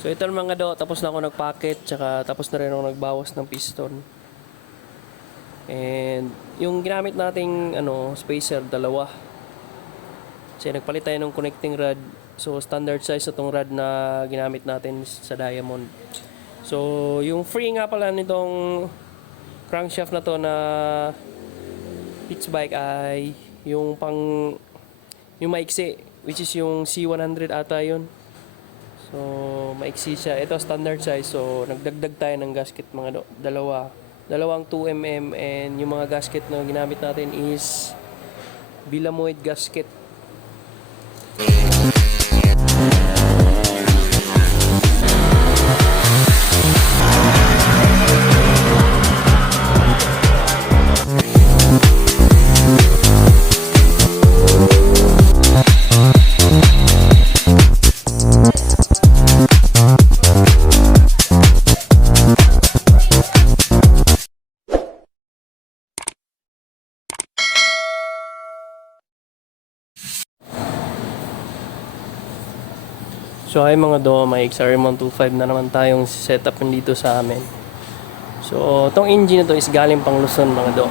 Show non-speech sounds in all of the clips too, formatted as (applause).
So ito mga do, tapos na ako nagpacket, tsaka tapos na rin ako nagbawas ng piston. And yung ginamit nating ano, spacer, dalawa. Kasi nagpalit tayo ng connecting rod. So standard size itong rod na ginamit natin sa Diamond. So yung free nga pala nitong crankshaft na to na pitch bike ay yung pang yung maiksi which is yung C100 ata yun. So, maiksi siya. Ito, standard size. So, nagdagdag tayo ng gasket mga do- dalawa. Dalawang 2mm and yung mga gasket na ginamit natin is Villamoid gasket. So ay mga do, may XR125 na naman tayong setup dito sa amin. So, itong engine na to is galing pang Luzon mga do.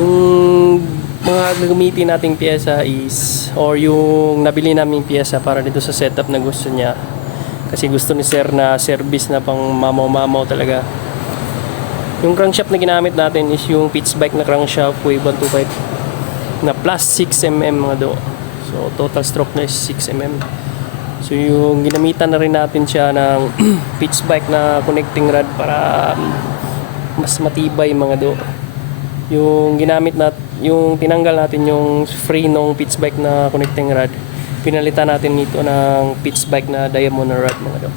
Yung mga gagamitin nating pyesa is or yung nabili naming pyesa para dito sa setup na gusto niya. Kasi gusto ni sir na service na pang mamaw-mamaw talaga. Yung crankshaft na ginamit natin is yung pitch bike na crankshaft wave 125 na plus 6mm mga do. So total stroke na is 6mm. So yung ginamitan na rin natin siya ng (clears throat) pitch bike na connecting rod para um, mas matibay mga do. Yung ginamit nat yung tinanggal natin yung free nung pitch bike na connecting rod. Pinalitan natin nito ng pitch bike na diamond rod mga do.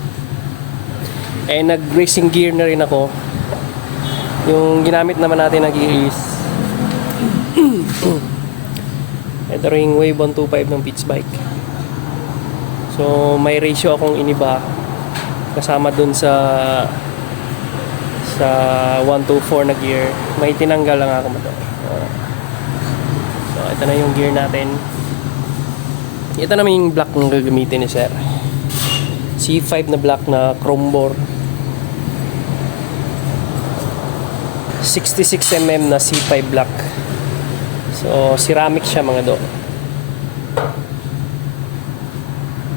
Eh nag racing gear na rin ako. Yung ginamit naman natin na gear is (clears throat) ito ring wave 125 ng pitch bike. So may ratio akong iniba kasama dun sa sa 124 na gear. May tinanggal lang ako mato. So ito na yung gear natin. Ito naman yung block na gagamitin ni sir. C5 na block na chrome bore. 66mm na C5 block. So ceramic siya mga do.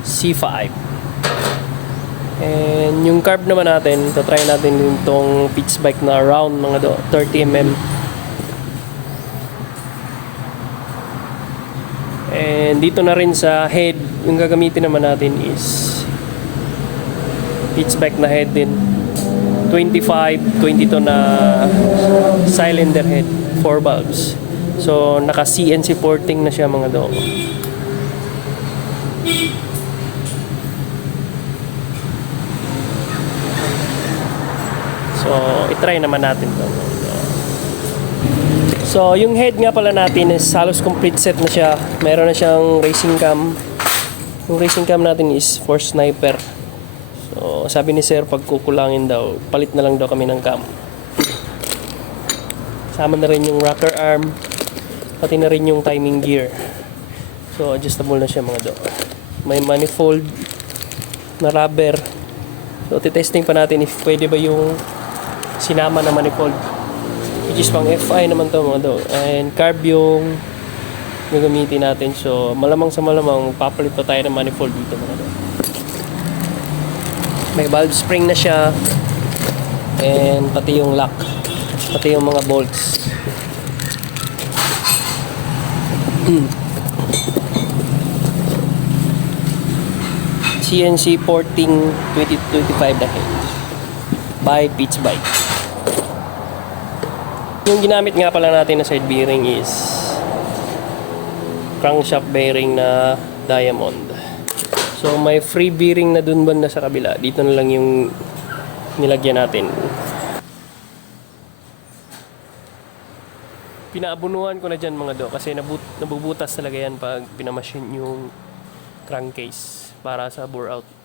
C5. And yung carb naman natin, try natin yung tong pitch bike na round mga do, 30mm. And dito na rin sa head, yung gagamitin naman natin is pitch bike na head din. 25, 22 na cylinder head, 4 valves. So, naka CNC porting na siya mga do. So, itry naman natin to. So, yung head nga pala natin is halos complete set na siya. Meron na siyang racing cam. Yung racing cam natin is for sniper. So, sabi ni sir, pag kukulangin daw, palit na lang daw kami ng cam. Sama na rin yung rocker arm, pati na rin yung timing gear. So, adjustable na siya mga do. May manifold na rubber. So, titesting pa natin if pwede ba yung sinama na manifold. Which is pang FI naman to mga do. And carb yung gagamitin natin. So, malamang sa malamang, papalit pa tayo ng manifold dito mga do. May valve spring na siya. And pati yung lock. Pati yung mga bolts. CNC porting 2025 na by Pitch Bike. Yung ginamit nga pala natin na side bearing is crankshaft bearing na diamond. So may free bearing na dun banda sa kabila. Dito na lang yung nilagyan natin. Pinaabunuhan ko na dyan mga do kasi nabut nabubutas talaga yan pag pinamachine yung crankcase para sa bore out.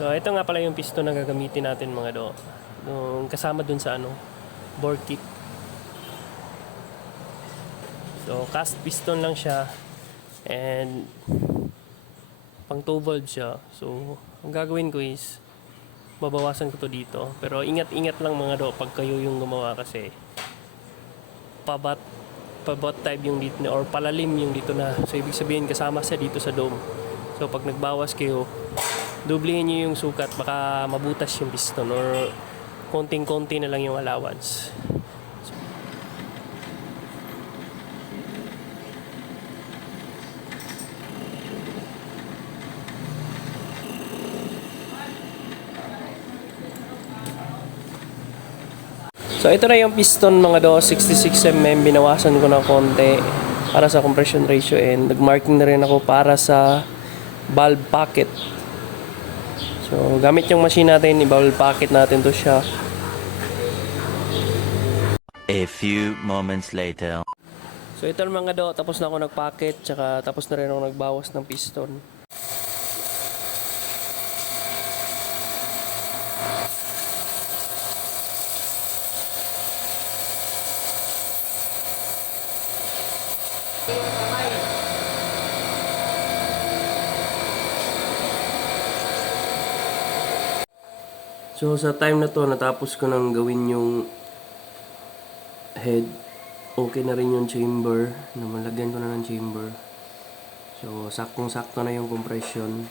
So, ito nga pala yung piston na gagamitin natin mga do. Yung kasama dun sa ano, bore kit. So, cast piston lang siya. And, pang 2 valve siya. So, ang gagawin ko is, babawasan ko to dito. Pero ingat-ingat lang mga do pag kayo yung gumawa kasi pabat pabat type yung dito or palalim yung dito na. So, ibig sabihin kasama siya dito sa dome. So, pag nagbawas kayo, dublihin nyo yung sukat, baka mabutas yung piston or konting-konti na lang yung allowance. So ito na yung piston mga do 66mm binawasan ko ng konti para sa compression ratio and nagmarking na rin ako para sa valve pocket. So gamit yung machine natin, i-valve pocket natin to siya. A few moments later. So ito mga do, tapos na ako nag-pocket tsaka tapos na rin ako nagbawas ng piston. So sa time na to natapos ko nang gawin yung head. Okay na rin yung chamber. Namalagyan ko na ng chamber. So saktong-sakto na yung compression.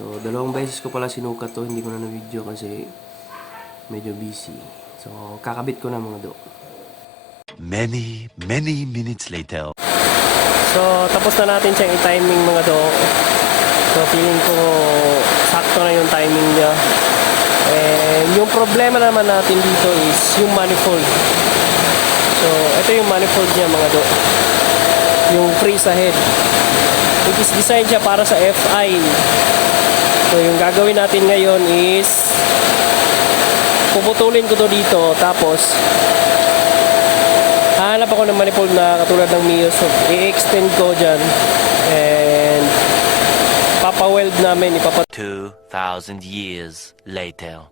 So dalawang beses ko pala sinukat to. Hindi ko na na-video kasi medyo busy. So kakabit ko na mga do. Many, many minutes later. So tapos na natin siyang i-timing mga do. So feeling ko sakto na yung timing niya. And yung problema naman natin dito is yung manifold. So, ito yung manifold niya mga do. Yung free sa head. It is designed siya para sa FI. So, yung gagawin natin ngayon is puputulin ko to dito tapos hahanap ako ng manifold na katulad ng Mio. So, i-extend ko dyan papa-weld namin, ipapa 2,000 years later.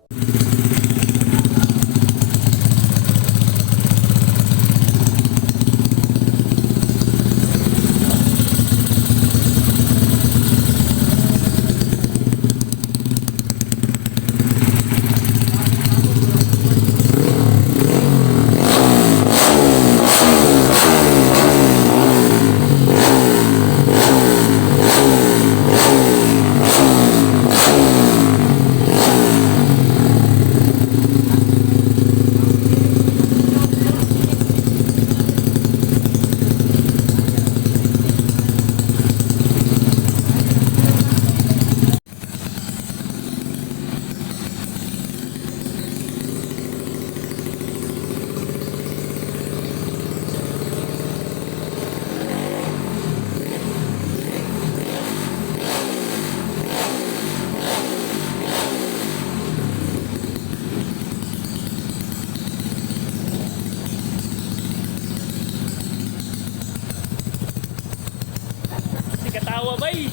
Hindi katawa ba eh?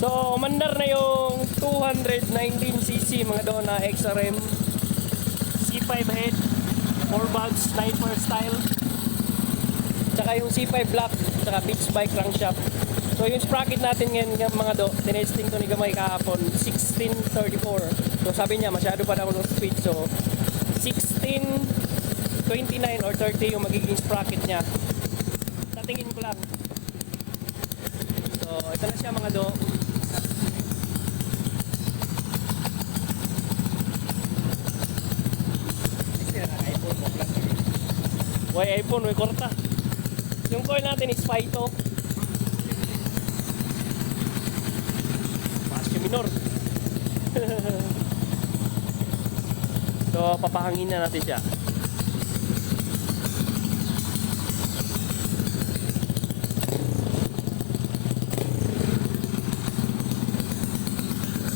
so, mandar na yung 219cc mga doon na XRM C5 head 4 valves sniper style. Tsaka yung C5 block tsaka beach bike crankshaft so yung sprocket natin ngayon ng mga do tinesting to ni Gamay kahapon 1634 so sabi niya masyado pa daw ng speed. So 16 29 or 30 yung magiging sprocket niya. Tatingin ko lang. So ito na siya mga do Why iPhone, may korta. Yung coil natin is Phyto. Pasyo minor. (laughs) so, papahangin na natin siya.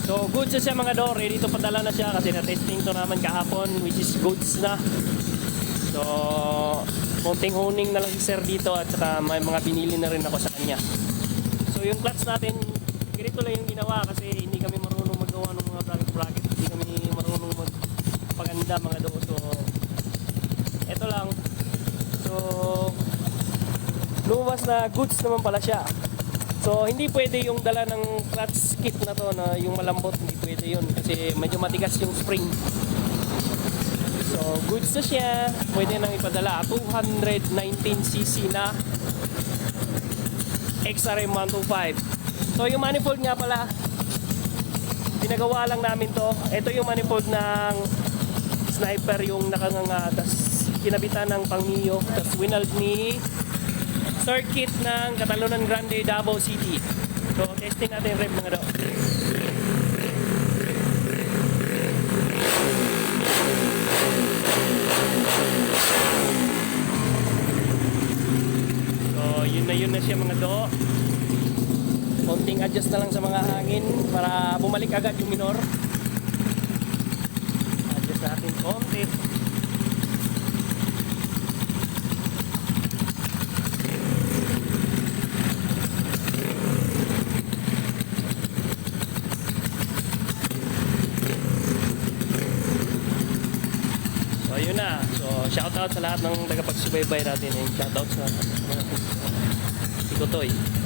So, goods na siya mga do. Ready to padala na siya kasi na-testing to naman kahapon which is goods na. So, konting honing na lang si sir dito at saka may mga binili na rin ako sa kanya. So, yung clutch natin, ganito lang yung ginawa kasi hindi kami marunong magawa ng mga bracket bracket. Hindi kami marunong magpaganda mga do. So, ito lang. So, lumabas na goods naman pala siya. So, hindi pwede yung dala ng clutch kit na to na yung malambot. Hindi pwede yun kasi medyo matigas yung spring. So, goods na siya. Pwede nang ipadala. 219cc na XRM 125. So, yung manifold nga pala, pinagawa lang namin to. Ito yung manifold ng sniper yung nakanganga. Tapos, kinabitan ng pangniyo. Tapos, winald ni circuit ng Catalonan Grande Davao City. So, testing natin yung mga do. So, yun na yun na siya mga do. Konting adjust na lang sa mga hangin para bumalik agad yung minor. Adjust natin konti. So, yun na. So, shoutout sa lahat ng tagapagsubaybay natin. And shoutout sa si Kotoy.